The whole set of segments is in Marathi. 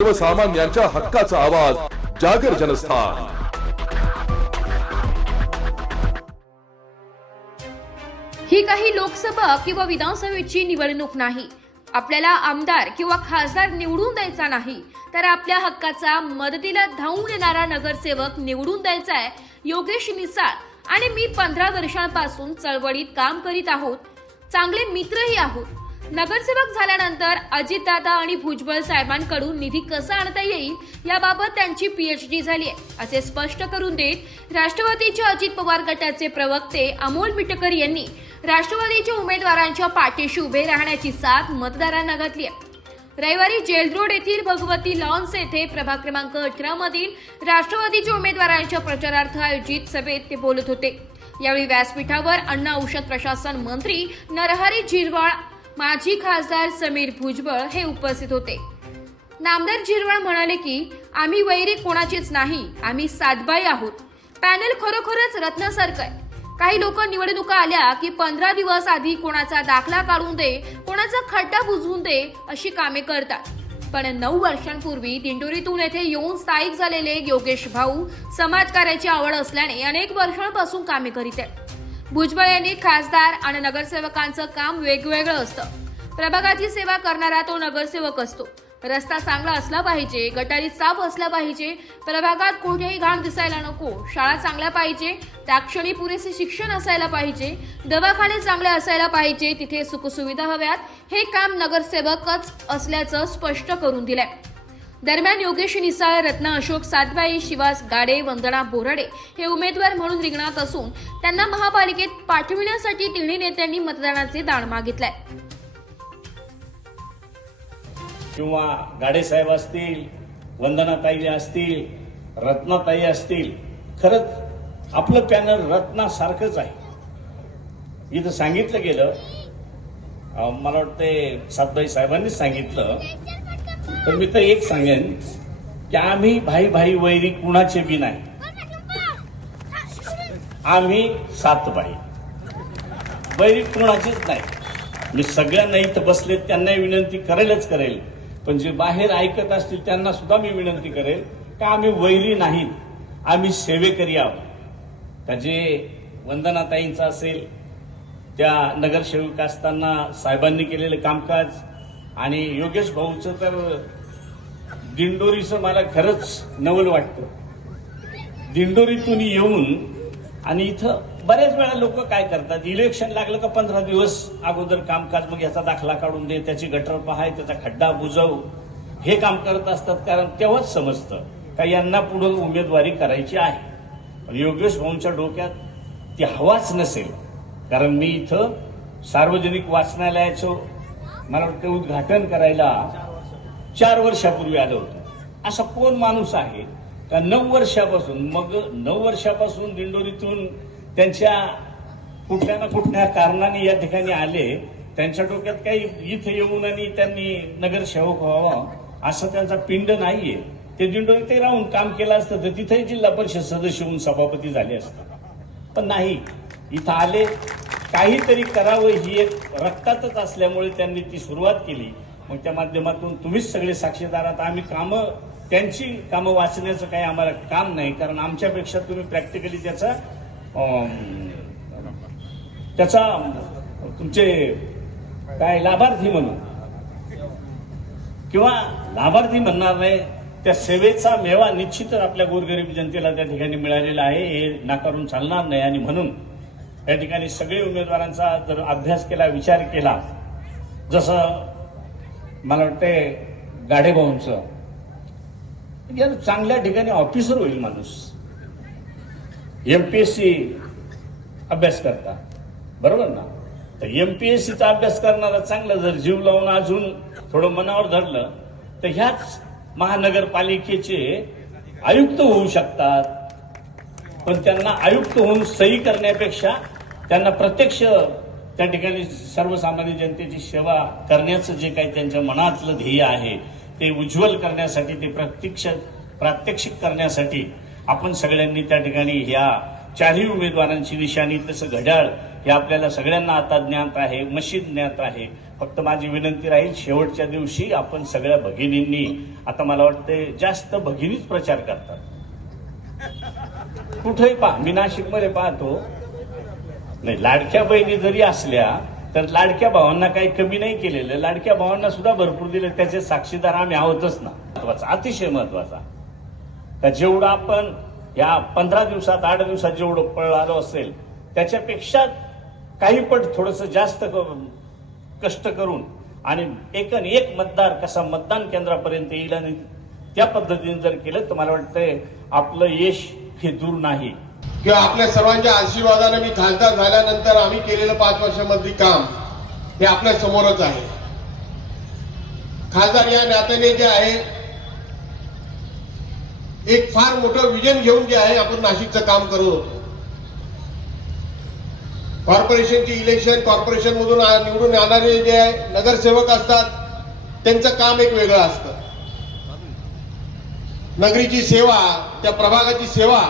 सर्वसामान्यांच्या हक्काचा आवाज जागर जनस्थान। ही काही लोकसभा किंवा विधानसभेची निवडणूक नाही। आपल्याला आमदार किंवा खासदार निवडून द्यायचा नाही, तर आपल्या हक्काचा मदतीला धावून येणारा नगरसेवक निवडून द्यायचा आहे। योगेश निसाळ आणि मी 15 वर्षांपासून चळवळीत काम करीत आहोत, चांगले मित्रही आहोत। नगरसेवक झाल्यानंतर अजितदादा आणि भुजबळ साहेबांकडून निधी कसा आणता येईल याबाबत त्यांची PhD झाली आहे, असे स्पष्ट करून देत राष्ट्रवादीच्या अजित पवार गटाचे प्रवक्ते अमोल मिटकर यांनी राष्ट्रवादीच्या उमेदवारांच्या पाठीशी उभे राहण्याची साथ मतदारांना घातली आहे। रविवारी जेल रोड येथील भगवती लॉन्स येथे प्रभाग क्रमांक 18 मधील राष्ट्रवादीच्या उमेदवारांच्या प्रचारार्थ आयोजित सभेत ते बोलत होते। यावेळी व्यासपीठावर अन्न औषध प्रशासन मंत्री नरहरी झिरवाळ, माजी खासदार समीर भुजबळ हे उपस्थित होते। नामदार झिरवाळ म्हणाले की आम्ही वैरी कोणाचीच नाही, आम्ही सातबाई आहोत। पॅनल खरोखरच रत्नासारखं आहे। काही लोक निवडणुका आल्या की 15 दिवस आधी कोणाचा दाखला काढून दे, कोणाचा खड्डा बुजवून दे अशी कामे करतात। पण 9 वर्षांपूर्वी दिंडोरीतून येथे येऊन स्थायिक झालेले योगेश भाऊ समाजकार्याची आवड असल्याने अनेक वर्षांपासून कामे करीत आहेत। भुजबळ यांनी खासदार आणि नगरसेवकांचं काम वेगवेगळं असतं। प्रभागाची सेवा करणारा तो नगरसेवक असतो। रस्ता चांगला असला पाहिजे, गटारी साफ असला पाहिजे, प्रभागात कोठेही घाण दिसायला नको, शाळा चांगल्या पाहिजे, त्या क्षणी पुरेसे शिक्षण असायला पाहिजे, दवाखाने चांगले असायला पाहिजे, तिथे सुखसुविधा हव्यात, हे काम नगरसेवकच असल्याचं स्पष्ट करून दिलंय। दरम्यान योगेश निसाळ, रत्ना अशोक सातबाई, शिवास गाडे, वंदना बोराडे हे उमेदवार म्हणून रिंगणात असून त्यांना महापालिकेत पाठविण्यासाठी तिन्ही नेत्यांनी मतदानाचे दान मागितलंय। किंवा गाडे साहेब असतील, वंदनाताई असतील, रत्नाताई असतील, खरंच आपलं पॅनल रत्नासारखंच आहे। इथं सांगितलं गेलं, मला वाटते सातबाई साहेबांनीच सांगितलं, तर मी तर एक सांगेन की आम्ही भाई भाई वैरी कुणाचे बी नाही, आम्ही सातबाई, वैरी कुणाचीच नाही। मी सगळ्यांना इथं बसले त्यांनाही विनंती करेल, पण जे बाहेर ऐकत असतील त्यांना सुद्धा मी विनंती करेल का आम्ही वैरी नाहीत, आम्ही सेवेकरी आहोत। का जे वंदनाताईंचं असेल, त्या नगरसेवक असताना साहेबांनी केलेलं कामकाज, आणि योगेश भाऊचं तर दिंडोरीचं मला खरंच नवल वाटतं। दिंडोरीतून येऊन आणि इथं बऱ्याच वेळा लोक काय करतात, इलेक्शन लागलं का 15 दिवस अगोदर कामकाज, मग याचा दाखला काढून दे, त्याची गटर पहाय, त्याचा खड्डा बुजव, हे काम करत असतात। कारण तेव्हाच समजतं का यांना पुढे उमेदवारी करायची आहे। पण योगेश भाऊंच्या डोक्यात ती हवाच नसेल, कारण मी इथं सार्वजनिक वाचनालयाचं मला वाटतं उद्घाटन करायला 4 वर्षापूर्वी आलं होतं। असा कोण माणूस आहे का 9 वर्षापासून, मग 9 वर्षापासून दिंडोरीतून त्यांच्या कुठल्या ना कुठल्या कारणाने या ठिकाणी आले, त्यांच्या डोक्यात काही इथं येऊन आणि त्यांनी नगरसेवक व्हावं असं त्यांचा पिंड नाहीये। ते दिंडोरीत राहून काम केलं असतं तर तिथेही जिल्हा परिषद सदस्य होऊन सभापती झाले असतात। पण नाही, इथं आले, काहीतरी करावं ही एक रक्तातच असल्यामुळे त्यांनी ती सुरुवात केली। मग त्या माध्यमातून तुम्हीच सगळे साक्षीदार आहात। आम्ही त्यांची कामं वाचण्याचं काही आम्हाला काम नाही, कारण आमच्यापेक्षा तुम्ही प्रॅक्टिकली त्याचा तुमचे काय लाभार्थी म्हणून किंवा लाभार्थी म्हणणार नाही, त्या सेवेचा मेवा निश्चितच आपल्या गोरगरीब जनतेला त्या ठिकाणी मिळालेला आहे, हे नाकारून चालणार नाही। आणि म्हणून या ठिकाणी सगळे उमेदवारांचा जर अभ्यास केला, विचार केला, जसं मला वाटते गाडेभाऊंचं, चांगल्या ठिकाणी ऑफिसर होईल माणूस, MPSC अभ्यास करता, बरोबर ना? तर MPSCचा अभ्यास करणारा चांगला जर जीव लावून अजून थोडं मनावर धरलं तर ह्याच महानगरपालिकेचे आयुक्त होऊ शकतात। पण त्यांना आयुक्त होऊन सही करण्यापेक्षा त्यांना प्रत्यक्ष त्या ठिकाणी सर्वसामान्य जनतेची सेवा करण्याचं जे काही त्यांच्या मनातलं ध्येय आहे ते उज्ज्वल करण्यासाठी, ते प्रात्यक्षिक करण्यासाठी आपण सगळ्यांनी त्या ठिकाणी ह्या 4ही उमेदवारांची निशाणी, तसं घड्याळ हे आपल्याला सगळ्यांना आता ज्ञात आहे, मशीद ज्ञात आहे, फक्त माझी विनंती राहील, शेवटच्या दिवशी आपण सगळ्या भगिनींनी, आता मला वाटतंय जास्त भगिनीच प्रचार करतात, कुठेही पहा, मी नाशिकमध्ये पाहतो, नाही लाडक्या बहिणी जरी असल्या तर लाडक्या भावांना काही कमी नाही केलेलं, लाडक्या भावांना सुद्धा भरपूर दिले, त्याचे साक्षीदार आम्ही आहोतच ना. महत्वाचा, अतिशय महत्वाचा, का जेवढं आपण या 15 दिवसात 8 दिवसात जेवढं पळालो असेल त्याच्यापेक्षा काही पट थोडस जास्त कष्ट करून आणि एक मतदार कसा मतदान केंद्रापर्यंत येईल आणि त्या पद्धतीने जर केलं तर मला वाटतंय आपलं यश हे दूर नाही. किंवा आपल्या सर्वांच्या आशीर्वादाने मी खासदार झाल्यानंतर आम्ही केलेलं 5 वर्षामधली काम हे आपल्या समोरच आहे. खासदार या नात्याने जे आहे एक फार मोठं विजन घेऊन जे आहे आपण नाशिकचं काम करत होतो. कॉर्पोरेशनची इलेक्शन, कॉर्पोरेशन मधून निवडून येणारे जे आहे नगरसेवक असतात त्यांचं काम एक वेगळं असतं. नगरीची सेवा, त्या प्रभागाची सेवा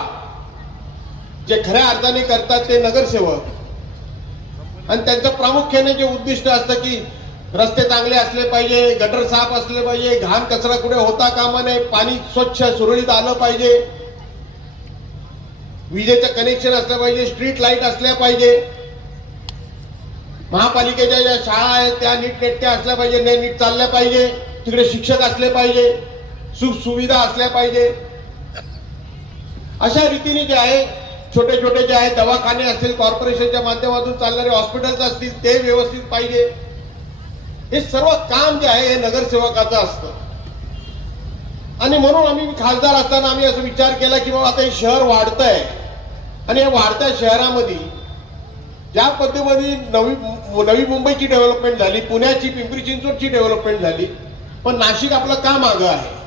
जे खऱ्या अर्थाने करतात ते नगरसेवक, आणि त्यांचं प्रामुख्याने जे उद्दिष्ट असतं की रस्ते चांगले असले पाहिजे, गटर साफ असले पाहिजे, घाण कचरा कुठे होता कामा नये, पाणी स्वच्छ सुरळीत आलं पाहिजे, विजेचं कनेक्शन असलं पाहिजे, स्ट्रीट लाईट असल्या पाहिजे, महापालिकेच्या ज्या शाळा आहेत त्या नीटनेटक्या असल्या पाहिजे, नीट चालल्या पाहिजे, तिकडे शिक्षक असले पाहिजे, सुख सुविधा असल्या पाहिजे. अशा रीतीने जे आहे छोटे छोटे जे आहे दवाखाने असतील, कॉर्पोरेशनच्या माध्यमातून चालणारे हॉस्पिटल्स असतील ते व्यवस्थित पाहिजे. हे सर्व काम जे आहे हे नगरसेवकाचं असतं. आणि म्हणून आम्ही खासदार असताना आम्ही असं विचार केला की बाबा आता हे शहर वाढतंय आणि या वाढत्या शहरामध्ये ज्या पद्धतीमध्ये नवी मुंबईची डेव्हलपमेंट झाली, पुण्याची, पिंपरी चिंचवडची डेव्हलपमेंट झाली, पण नाशिक आपलं का मागं आहे.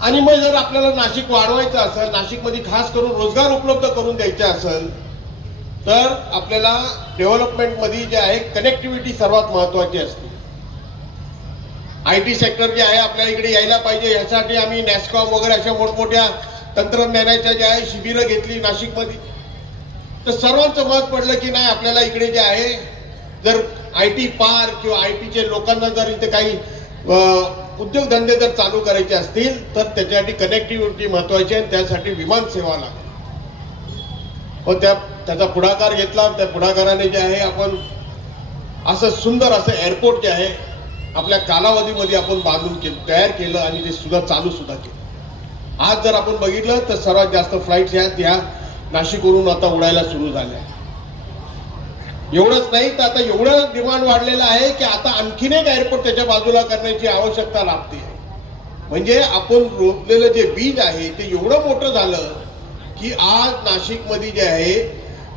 आणि मग जर आपल्याला नाशिक वाढवायचं असेल, नाशिकमध्ये खास करून रोजगार उपलब्ध करून द्यायचे असेल तर आपल्याला डेव्हलपमेंटमध्ये जे आहे कनेक्टिव्हिटी सर्वात महत्वाची असते. IT सेक्टर जे आहे आपल्या इकडे यायला पाहिजे, यासाठी आम्ही नॅस्कॉम वगैरे अशा मोठमोठ्या तंत्रज्ञानाच्या ज्या आहे शिबिरं घेतली नाशिकमध्ये. तर सर्वांचं मत पडलं की नाही आपल्याला इकडे जे आहे जर IT पार्क किंवा ITचे लोकांना जर इथे काही उद्योगधंदे जर चालू करायचे असतील तर त्याच्यासाठी कनेक्टिव्हिटी महत्वाची आहे, त्यासाठी विमान सेवा लागते. व त्याचा पुढाकार घेतला. त्या पुढाकाराने जे आहे आपण असं सुंदर असं एअरपोर्ट जे आहे आपल्या कालावधीमध्ये आपण बांधून तयार केलं आणि ते सुद्धा चालू सुद्धा केलं. आज जर आपण बघितलं तर सर्वात जास्त फ्लाईट्स ह्या नाशिकवरून आता उडायला सुरू झाल्या. एवढंच नाही तर आता एवढं डिमांड वाढलेलं आहे की आता आणखीन एक एअरपोर्ट त्याच्या बाजूला करण्याची आवश्यकता लागते. म्हणजे आपण रोपलेलं जे बीज आहे ते एवढं मोठं झालं की आज नाशिकमध्ये जे आहे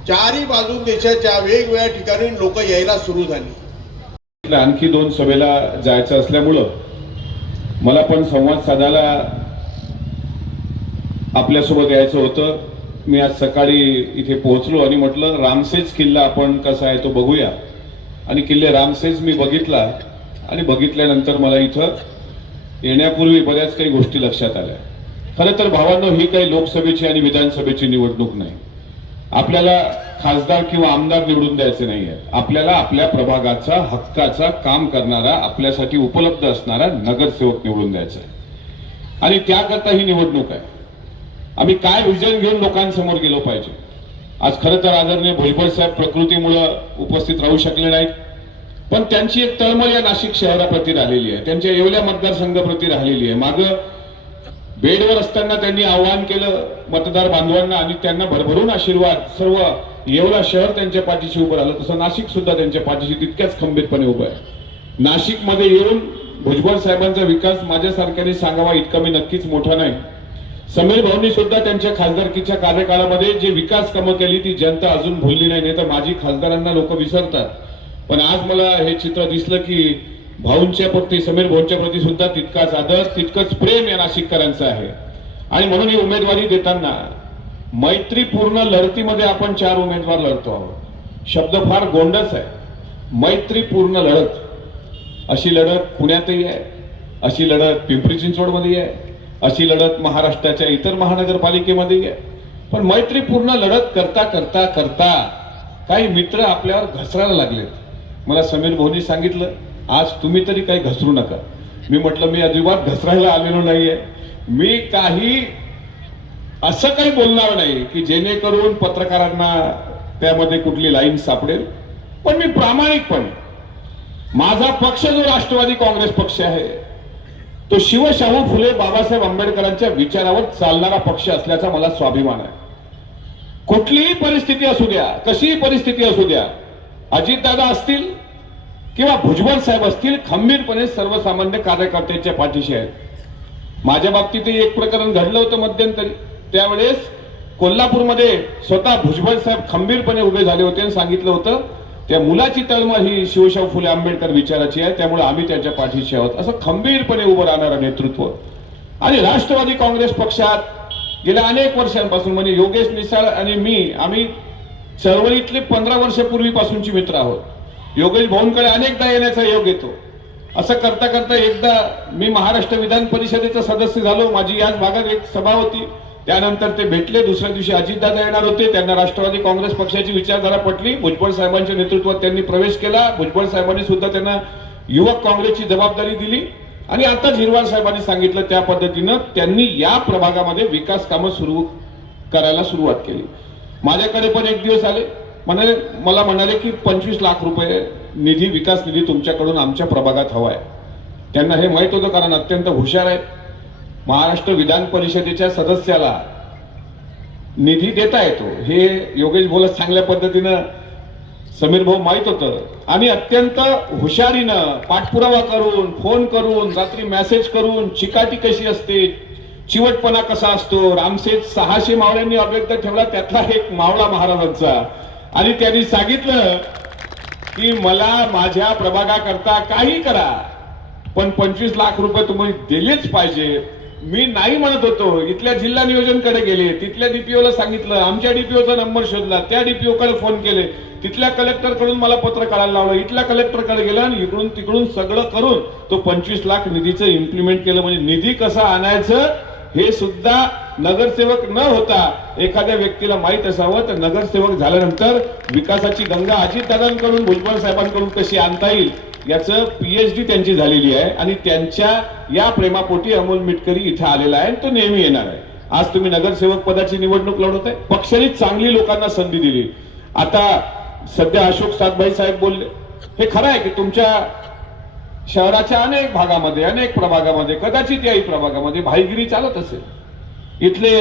चारही बाजून देशाच्या वेगवेगळ्या ठिकाणी लोक यायला सुरू झाली. आणखी 2 सभेला जायचं असल्यामुळं मला पण संवाद साधायला आपल्यासोबत यायचं होतं. मी आज सकाळी इथे पोहोचलो आणि म्हटलं रामसेज किल्ला आपण कसा आहे तो बघूया. आणि किल्ले रामसेज मी बघितला आणि बघितल्यानंतर मला इथं येण्यापूर्वी बऱ्याच काही गोष्टी लक्षात आल्या. खरं तर भावांनो, ही काही लोकसभेची आणि विधानसभेची निवडणूक नाही. आपल्याला खासदार किंवा आमदार निवडून द्यायचे नाहीये. आपल्याला आपल्या प्रभागाचा हक्काचा काम करणारा, आपल्यासाठी उपलब्ध असणारा नगरसेवक निवडून द्यायचा आहे. आणि त्याकरता ही निवडणूक आहे. आम्ही काय विजन घेऊन लोकांसमोर गेलो पाहिजे. आज खरं तर आदरणीय भुजबळ साहेब प्रकृतीमुळे उपस्थित राहू शकले नाहीत, पण त्यांची एक तळमळ या नाशिक शहराप्रती राहिलेली आहे, त्यांच्या येवल्या मतदारसंघाप्रती राहिलेली आहे. मागं बेडवर असताना त्यांनी आवाहन केलं मतदार बांधवांना आणि त्यांना भरभरून आशीर्वाद, सर्व येवला शहर त्यांच्या पाठीशी उभं राहिलं. तसं नाशिक सुद्धा त्यांच्या पाठीशी तितक्याच खंबीरपणे उभं आहे. नाशिकमध्ये येऊन भुजबळ साहेबांचा विकास माझ्यासारख्याने सांगावा इतका मी नक्कीच मोठा नाही. समीर भाऊंनी सुद्धा त्यांच्या खासदारकीच्या कार्यकाळामध्ये जे विकास कामं केली ती जनता अजून भुलली नाही. तर माझी खासदारांना लोक विसरतात, पण आज मला हे चित्र दिसलं की भाऊंच्या प्रती, समीर भाऊंच्या प्रती सुद्धा तितकाच आदर, तितकंच प्रेम या नाशिककरांचं आहे. आणि म्हणून ही उमेदवारी देताना मैत्रीपूर्ण लढतीमध्ये आपण 4 उमेदवार लढतो आहोत. शब्द फार गोंडस आहे, मैत्रीपूर्ण लढत. अशी लढत पुण्यातही आहे, अशी लढत पिंपरी चिंचवडमध्ये आहे, अशी लढत महाराष्ट्राच्या इतर महानगरपालिकेमध्ये आहे. पण मैत्रीपूर्ण लढत करता करता करता काही मित्र आपल्यावर घसरायला लागलेत. मला समीर भाऊनी सांगितलं आज तुम्ही तरी काही घसरू नका. मी म्हटलं मी अजिबात घसरायला आलेलो नाहीये. मी काही असं काही बोलणार नाही की जेणेकरून पत्रकारांना त्यामध्ये कुठली लाईन सापडेल. पण मी प्रामाणिकपणे माझा पक्ष जो राष्ट्रवादी काँग्रेस पक्ष आहे तो शिवशाहू फुले बाबासाहेब आंबेडकरांच्या विचारावर चालणारा पक्ष असल्याचा मला स्वाभिमान आहे. कुठलीही परिस्थिती असू द्या, कशीही परिस्थिती असू द्या, अजितदादा असतील किंवा भुजबळ साहेब असतील, खंबीरपणे सर्वसामान्य कार्यकर्त्यांच्या पाठीशी आहेत. माझ्या बाबतीत एक प्रकरण घडलं होतं मध्यंतरी. त्यावेळेस कोल्हापूरमध्ये स्वतः भुजबळ साहेब खंबीरपणे उभे झाले होते आणि सांगितलं होतं त्या मुलाची तळमळ ही शिवशाहू फुले आंबेडकर विचाराची आहे, त्यामुळे आम्ही त्याच्या पाठीशी आहोत असं खंबीरपणे उभं राहणारं नेतृत्व. आणि राष्ट्रवादी काँग्रेस पक्षात गेल्या अनेक वर्षांपासून म्हणजे योगेश निसाळ आणि मी आम्ही चळवळीतले 15 वर्षापूर्वीपासूनची मित्र आहोत. योगेश भाऊंकडे अनेकदा येण्याचा योग येतो. असं करता करता एकदा मी महाराष्ट्र विधान परिषदेचा सदस्य झालो. माझी याच भागात एक सभा होती. त्यानंतर ते भेटले. दुसऱ्या दिवशी अजितदादा येणार होते. त्यांना राष्ट्रवादी काँग्रेस पक्षाची विचारधारा पटली. भुजबळ साहेबांच्या नेतृत्वात त्यांनी प्रवेश केला. भुजबळ साहेबांनी सुद्धा त्यांना युवक काँग्रेसची जबाबदारी दिली आणि आता झिरवाळ साहेबांनी सांगितलं त्या पद्धतीनं त्यांनी या प्रभागामध्ये विकास कामं सुरू करायला सुरुवात केली. माझ्याकडे पण एक दिवस आले. मला म्हणाले की 25 लाख रुपये निधी, विकास निधी तुमच्याकडून आमच्या प्रभागात हवा आहे. त्यांना हे माहित होतं कारण अत्यंत हुशार आहेत. महाराष्ट्र विधान परिषदेच्या सदस्याला निधी देता येतो हे योगेश भाऊला चांगल्या पद्धतीनं समीर भाऊ माहित होतं. आणि अत्यंत हुशारीनं पाठपुरावा करून, फोन करून, रात्री मेसेज करून, चिकाटी कशी असते, चिवटपणा कसा असतो. रामसेठ 600 मावळ्यांनी अव्यक्त ठेवला, त्यातला एक मावळा महाराजांचा. आणि त्यांनी सांगितलं की मला माझ्या प्रभागाकरता काही करा पण 25 लाख रुपये तुम्ही दिलेच पाहिजे. मी नाही म्हणत होतो. इथल्या जिल्हा नियोजनकडे गेले, तिथल्या डीपीओला सांगितलं, आमच्या डीपीओचा नंबर शोधला, त्या डीपीओ कडे फोन केले, तिथल्या कलेक्टर कडून मला पत्र काढायला लावलं, इथल्या कलेक्टरकडे गेलं आणि इकडून तिकडून सगळं करून तो 25 लाख निधीचं इम्प्लिमेंट केलं. म्हणजे निधी कसा आणायचं हे सुद्धा नगरसेवक न होता एखाद्या व्यक्तीला माहित असावं. तर नगरसेवक झाल्यानंतर विकासाची गंगा अजितदादांकडून, भुजबळ साहेबांकडून कशी आणता येईल याचं PhD त्यांची झालेली आहे. आणि त्यांच्या या प्रेमापोटी अमोल मिटकरी इथे आलेला आहे. तो नेहमी येणार आहे. आज तुम्ही नगरसेवक पदाची निवडणूक लढवत आहे. पक्षाने चांगली लोकांना संधी दिली. आता सध्या अशोक सातभाई साहेब बोलले, हे खरं आहे की तुमच्या शहराच्या अनेक भागामध्ये, अनेक प्रभागामध्ये, कदाचित याही प्रभागामध्ये भाईगिरी चालत असेल. इथले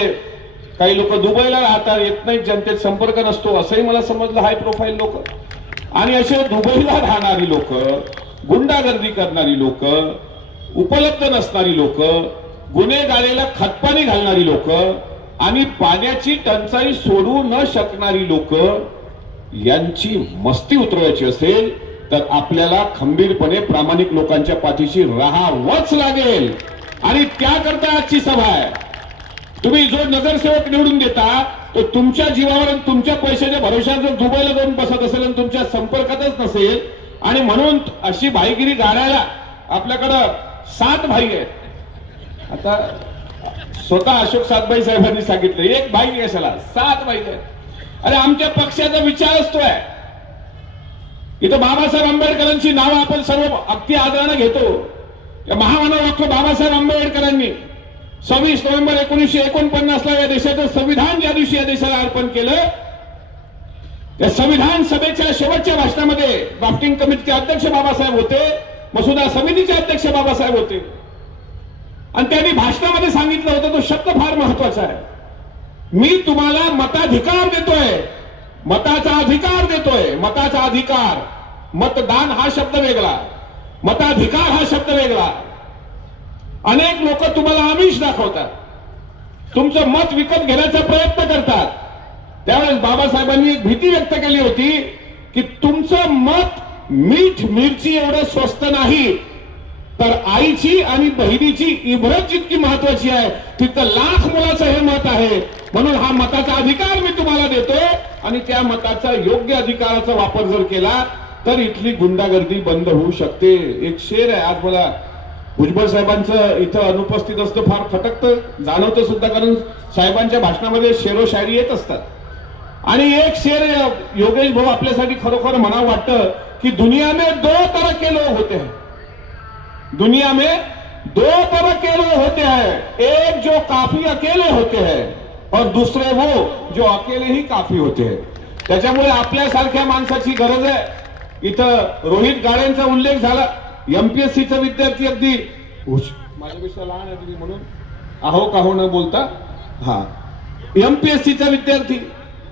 काही लोक दुबईला राहतात, येत नाहीत, जनतेत संपर्क नसतो असंही मला समजलं. हाय प्रोफाईल लोक आणि असे दुबईला राहणारी लोक, गुंडागर्दी करणारी लोक, उपलब्ध नसणारी लोक, गुन्हेगारीला खतपाणी घालणारी लोक आणि पाण्याची टंचाई सोडू न शकणारी लोक यांची मस्ती उतरवायची असेल तर आपल्याला खंबीरपणे प्रामाणिक लोकांच्या पाठीशी राहावंच लागेल. आणि त्याकरता आजची सभा आहे. तुम्ही जो नगरसेवक निवडून देता तो तुमच्या जीवावर आणि तुमच्या पैशाच्या भरोश्यावर जर दुबईला जाऊन बसत असेल आणि तुमच्या संपर्कातच नसेल आणि म्हणून अशी भाईगिरी गाडायला आपल्याकडं 7 भाई आहेत. आता स्वतः अशोक सातभाई साहेबांनी सांगितलं एक भाई कशाला 7 भाई आहेत. अरे आमच्या पक्षाचा विचार असतोय. इथं बाबासाहेब आंबेडकरांची नावं आपण सर्व अगदी आदराने घेतो. महामानव डॉक्टर बाबासाहेब आंबेडकरांनी 26 नोव्हेंबर 1949 या देशाचं संविधान ज्या दिवशी या देशाला अर्पण केलं त्या संविधान सभेच्या शेवटच्या भाषणामध्ये ड्राफ्टिंग कमिटीचे अध्यक्ष बाबासाहेब होते, मसुदा समितीचे अध्यक्ष बाबासाहेब होते. आणि त्यांनी भाषणामध्ये सांगितलं होतं, तो शब्द फार महत्वाचा आहे, मी तुम्हाला मताधिकार देतोय, मताचा अधिकार देतोय. मताचा अधिकार, मतदान हा शब्द वेगळा, मताधिकार हा शब्द वेगळा. अनेक लोक तुम्हाला आमिष दाखवतात, तुमचं मत विकत घेण्याचा प्रयत्न करतात. त्यावेळेस बाबासाहेबांनी एक भीती व्यक्त केली होती की तुमचं मत मीठ मिरची एवढं स्वस्त नाही, तर आईची आणि बहिणीची इबरत जितकी महत्वाची आहे तितकं लाख मुलाचं हे मत आहे. म्हणून हा मताचा अधिकार मी तुम्हाला देतोय आणि त्या मताचा योग्य अधिकाराचा वापर जर केला तर इथली गुंडागर्दी बंद होऊ शकते. एक शेर आहे, आज मला भुजबळ साहेबांचं इथं अनुपस्थित असतं फार खटकतं, जाणवतं सुद्धा, कारण साहेबांच्या भाषणामध्ये शेरो शायरी येत असतात. आणि एक शेर योगेश भाऊ आपल्यासाठी खरोखर म्हणावं वाटतं की दुनिया में दो तरह के लोग होते हैं, दुनिया में दो तरह के लोग होते हैं, एक जो काफी अकेले होते हैं और दूसरे वो जो अकेले ही काफी होते हैं. त्याच्यामुळे आपल्यासारख्या माणसाची गरज आहे. इथं रोहित गाडेंचा उल्लेख झाला. एमपीएससीचा विद्यार्थी अगदी माझ्यापेक्षा लहान आहे तुम्ही म्हणून आहो का हो न बोलता, हा एमपीएससीचा विद्यार्थी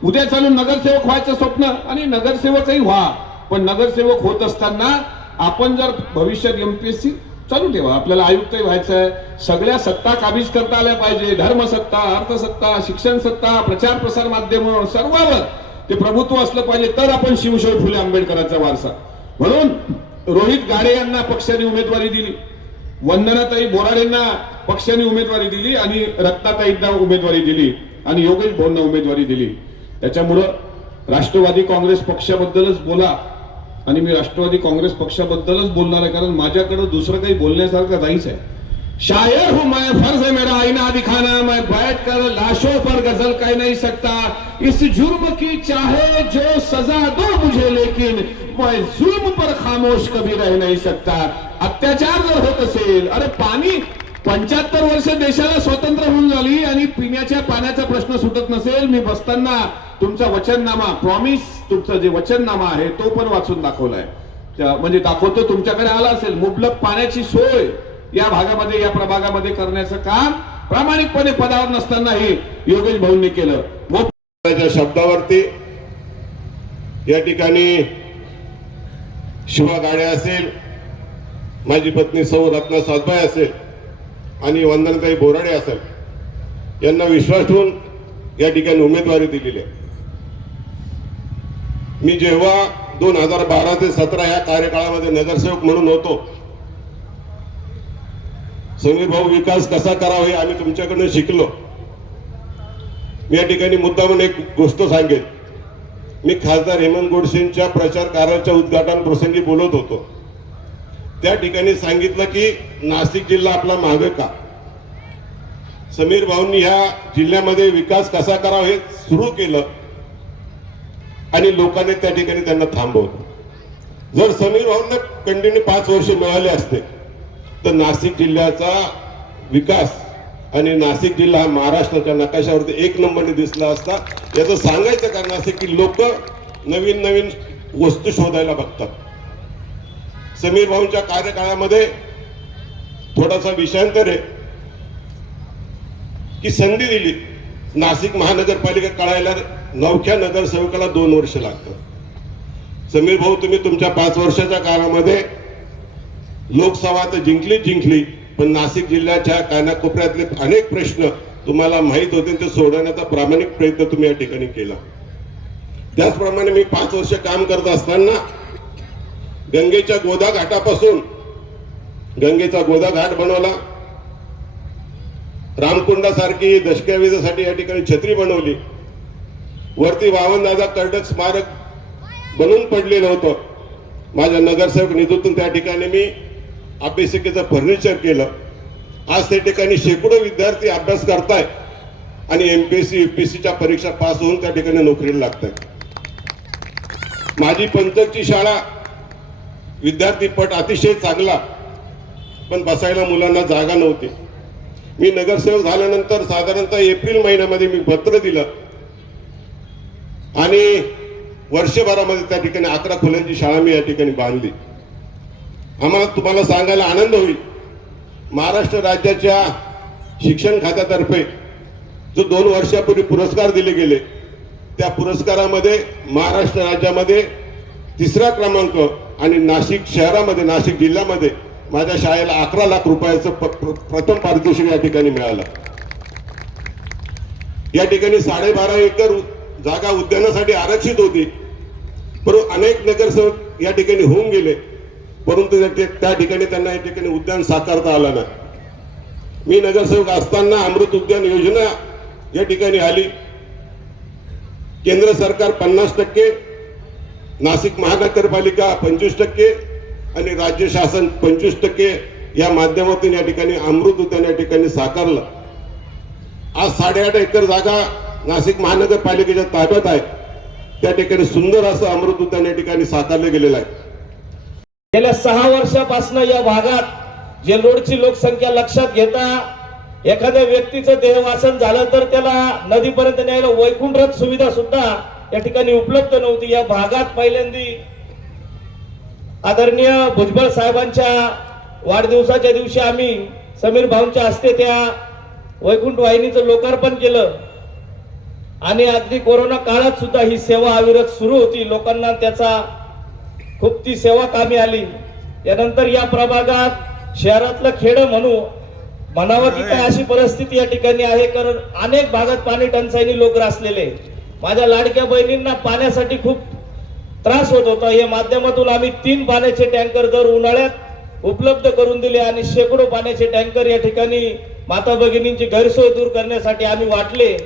उद्या चालून नगरसेवक व्हायचं स्वप्न, आणि नगरसेवकही व्हा, पण नगरसेवक होत असताना आपण जर भविष्यात एमपीएससी चालू ठेवा. आपल्याला आयुक्तही व्हायचं आहे. सगळ्या सत्ता काबीज करता आल्या पाहिजे. धर्मसत्ता, अर्थसत्ता, शिक्षण सत्ता, प्रचार प्रसार माध्यम, सर्वांवर ते प्रभुत्व असलं पाहिजे, तर आपण शिवशाहू फुले आंबेडकरांचा वारसा. म्हणून रोहित गाडे यांना पक्षाने उमेदवारी दिली, वंदनाताई बोराडेंना पक्षाने उमेदवारी दिली, आणि रत्नाताईंना उमेदवारी दिली, आणि योगेश भाऊंना उमेदवारी दिली. त्याच्यामुळं राष्ट्रवादी काँग्रेस पक्षाबद्दलच बोला, आणि मी राष्ट्रवादी काँग्रेस पक्षाबद्दलच बोलणार आहे, कारण माझ्याकडे दुसरं काही बोलण्यासारखं नाहीच आहे. शायर हूं मैं, फर्ज है मेरा आईना दिखाना, मैं बैठकर लाशों पर गजल कह नहीं सकता. इस जुर्म की चाहे जो सजा दो मुझे, लेकिन मैं जुल्म पर खामोश कभी रह नहीं सकता. अत्याचार जर होत असेल, अरे पाणी 75 वर्ष देशाला स्वतंत्र होऊन झाली आणि पिण्याच्या पाण्याचा प्रश्न सुटत नसेल, मी बसताना तुमचा वचननामा, प्रॉमिस, तुमचं जे वचननामा आहे तो पण वाचून दाखवलाय. म्हणजे दाखवतो, तुमच्याकडे आला असेल. मुबलक पाण्याची सोय या भागामध्ये, या प्रभागामध्ये करण्याचं काम प्रामाणिकपणे पदावर नसतानाही योगेश भाऊंनी केलं. शब्दावरती या ठिकाणी शिवा गाडे असेल, माझी पत्नी सौ रत्ना सातबाई असेल, आणि वंदनाताई बोराडे असेल, यांना विश्वास ठेवून या ठिकाणी उमेदवारी दिलेली आहे. मी जेव्हा 2012 ते 17 या कार्यकाळामध्ये नगरसेवक म्हणून होतो, समीर भाऊ विकास कसा करावा हे आम्ही तुमच्याकडून शिकलो. मी या ठिकाणी मुद्दामून एक गोष्ट सांगेन. मी खासदार हेमंत गोडसेंच्या प्रचार कार्याच्या उद्घाटन प्रसंगी बोलत होतो. त्या ठिकाणी सांगितलं की नाशिक जिल्हा आपला मागे का. समीर भाऊंनी ह्या जिल्ह्यामध्ये विकास कसा करावा हे सुरू केलं, आणि लोकांनी त्या ठिकाणी त्यांना थांबवलं. जर समीर भाऊंना कंटिन्यू 5 वर्ष मिळाले असते तर नाशिक जिल्ह्याचा विकास आणि नाशिक जिल्हा हा महाराष्ट्राच्या नकाशावरती 1 नंबरने दिसला असता. याचं सांगायचं कारण असं की लोक नवीन नवीन वस्तू शोधायला बघतात. समीर भाऊंच्या कार्यकाळामध्ये थोडासा विषयांतर आहे की संधी दिली. नाशिक महानगरपालिका कळायला नवख्या नगरसेवकाला 2 वर्ष लागतात. समीर भाऊ, तुम्ही तुमच्या 5 वर्षाच्या काळामध्ये लोकसभा तर जिंकली, पण नाशिक जिल्ह्याच्या कानाकोपऱ्यातले अनेक प्रश्न तुम्हाला माहित होते, ते सोडवण्याचा प्रामाणिक प्रयत्न तुम्ही या ठिकाणी केला. त्याचप्रमाणे मी 5 वर्ष काम करत असताना गंगेच्या गोदा घाटापासून गंगेचा गोदा घाट बनवला, रामकुंडासारखी दशकाविजेसाठी या ठिकाणी छत्री बनवली, वरती वामनदादा कर्डक स्मारक बनून पडलेलं होतं. माझ्या नगरसेवक निधीतून त्या ठिकाणी मी अभ्यासिकेचं फर्निचर केलं. आज त्या ठिकाणी शेकडो विद्यार्थी अभ्यास करताय आणि एमपीएससी यूपीएससीच्या परीक्षा पास होऊन त्या ठिकाणी नोकरीला लागतायत. माझी पंचची शाळा विद्यार्थी पट अतिशय चांगला, पण बसायला मुलांना जागा नव्हती. मी नगरसेवक झाल्यानंतर साधारणतः एप्रिल महिन्यामध्ये मी पत्र दिलं आणि वर्षभरामध्ये त्या ठिकाणी 11 खोल्यांची शाळा मी या ठिकाणी बांधली. आम्हाला तुम्हाला सांगायला आनंद होईल, महाराष्ट्र राज्याच्या शिक्षण खात्यातर्फे जो 2 वर्षापूर्वी पुरस्कार दिले गेले, त्या पुरस्कारामध्ये महाराष्ट्र राज्यामध्ये 3रा क्रमांक आणि नाशिक शहरामध्ये, नाशिक जिल्ह्यामध्ये माझ्या शाळेला 11 लाख रुपयाचं प्रथम पारितोषिक या ठिकाणी मिळालं. या ठिकाणी 12.5 एकर जागा उद्यानासाठी आरक्षित होती, परंतु अनेक नगरसेवक या ठिकाणी होऊन गेले, परंतु त्या ठिकाणी त्यांना या ठिकाणी उद्यान साकारता आलं नाही. मी नगरसेवक असताना अमृत उद्यान योजना या ठिकाणी आली. केंद्र सरकार 50%, नाशिक महानगरपालिका 25% आणि राज्य शासन 25% या माध्यमातून या ठिकाणी अमृत उद्यान या ठिकाणी साकारलं. आज 8.5 एकर जागा नाशिक महानगरपालिकेच्या ताब्यात आहे. त्या ठिकाणी सुंदर असं अमृत उद्यान या ठिकाणी साकारलं गेलेलं आहे. गेल्या 6 वर्षापासून या भागात जे रोडची लोकसंख्या लक्षात घेता एखाद्या व्यक्तीचं देहवासन झालं तर त्याला नदीपर्यंत न्यायला वैकुंठ रथ सुविधा सुद्धा या ठिकाणी उपलब्ध नव्हती. या भागात पहिल्यांदी आदरणीय भुजबळ साहेबांच्या वाढदिवसाच्या दिवशी आम्ही समीर भाऊंच्या हस्ते त्या वैकुंठ वाहिनीचं लोकार्पण केलं आणि अगदी कोरोना काळात सुद्धा ही सेवा अविरत सुरू होती. लोकांना त्याचा खूप ती सेवा कामी आली. त्यानंतर या प्रभागात शहरातलं खेडं म्हणावं की काय अशी परिस्थिती या ठिकाणी आहे, कारण अनेक भागात पाणी टंचाईने लोक ग्रासलेले. माझ्या लाडक्या बहिणींना पाण्यासाठी खूप त्रास होत होता. या माध्यमातून आम्ही 3 पाण्याचे टँकर दर उन्हाळ्यात उपलब्ध करून दिले आणि शेकडो पाण्याचे टँकर या ठिकाणी माता भगिनींची गैरसोय दूर करण्यासाठी आम्ही वाटले.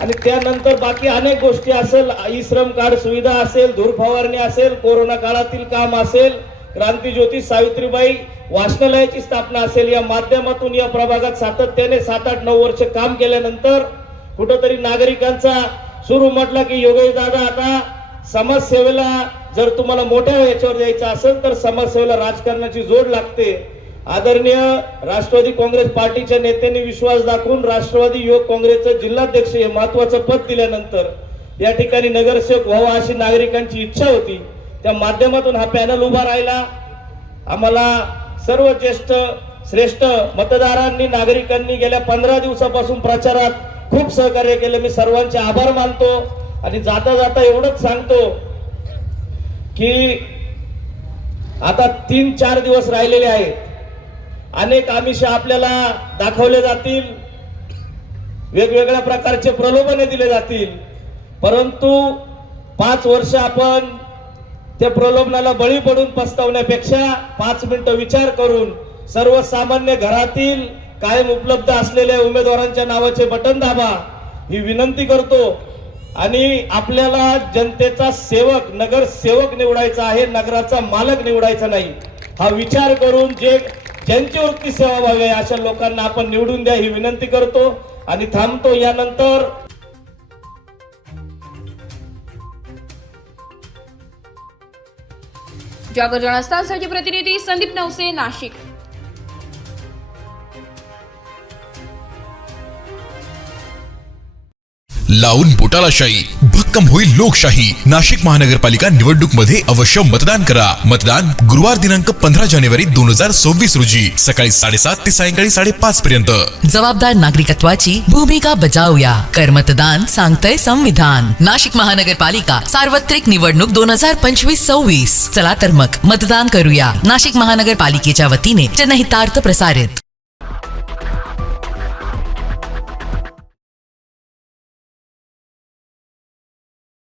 आणि त्यानंतर बाकी अनेक गोष्टी असेल, ई श्रम कार्ड सुविधा असेल, धूर फवारणी असेल, कोरोना काळातील काम असेल, क्रांतीज्योती सावित्रीबाई वाचनालयाची स्थापना असेल, या माध्यमातून या प्रभागात सातत्याने 7-8-9 वर्ष काम केल्यानंतर कुठंतरी नागरिकांचा सूर उमटला की योगेश दादा आता समाजसेवेला जर तुम्हाला मोठ्या याच्यावर जायचं असेल तर समाजसेवेला राजकारणाची जोड लागते. आदरणीय राष्ट्रवादी काँग्रेस पार्टीच्या नेत्यांनी विश्वास दाखवून राष्ट्रवादी युवक काँग्रेसचं जिल्हाध्यक्ष हे महत्वाचं पद दिल्यानंतर या ठिकाणी नगरसेवक व्हावा अशी नागरिकांची इच्छा होती. त्या माध्यमातून हा पॅनल उभा राहिला. आम्हाला सर्व ज्येष्ठ श्रेष्ठ मतदारांनी नागरिकांनी गेल्या 15 दिवसापासून प्रचारात खूप सहकार्य केलं. मी सर्वांचे आभार मानतो आणि जाता जाता एवढंच सांगतो की आता 3-4 दिवस राहिलेले आहेत. अनेक आमिष आपल्याला दाखवले जातील, वेगवेगळ्या प्रकारचे प्रलोभने दिले जातील, परंतु 5 वर्ष आपण त्या प्रलोभनाला बळी पडून पस्तावण्यापेक्षा 5 मिनिटं विचार करून सर्वसामान्य घरातील कायम उपलब्ध असलेल्या उमेदवारांच्या नावाचे बटन दाबा ही विनंती करतो. आणि आपल्याला जनतेचा सेवक नगरसेवक निवडायचा आहे, नगराचा मालक निवडायचा नाही. हा विचार करून ज्यांची वृत्ती सेवा व्हावी अशा लोकांना आपण निवडून द्या ही विनंती करतो आणि थांबतो. यानंतर जागर जनस्थानसाठी प्रतिनिधी संदीप नवसे, नाशिक. लावून बोटाला शाई, भक्कम होईल लोकशाही. नाशिक महानगरपालिका निवडणूक मध्ये अवश्य मतदान करा. मतदान गुरुवार दिनांक 15 जानेवारी 2024 रोजी सकाळी 7:30 ते सायंकाळी 5:30 पर्यंत. जबाबदार नागरिकत्वाची भूमिका बजावूया. कर मतदान सांगतंय संविधान. नाशिक महानगरपालिका सार्वत्रिक निवडणूक 2025-26. चला तर मग मतदान करूया. नाशिक महानगरपालिकेच्या वतीने जनहितार्थ प्रसारित.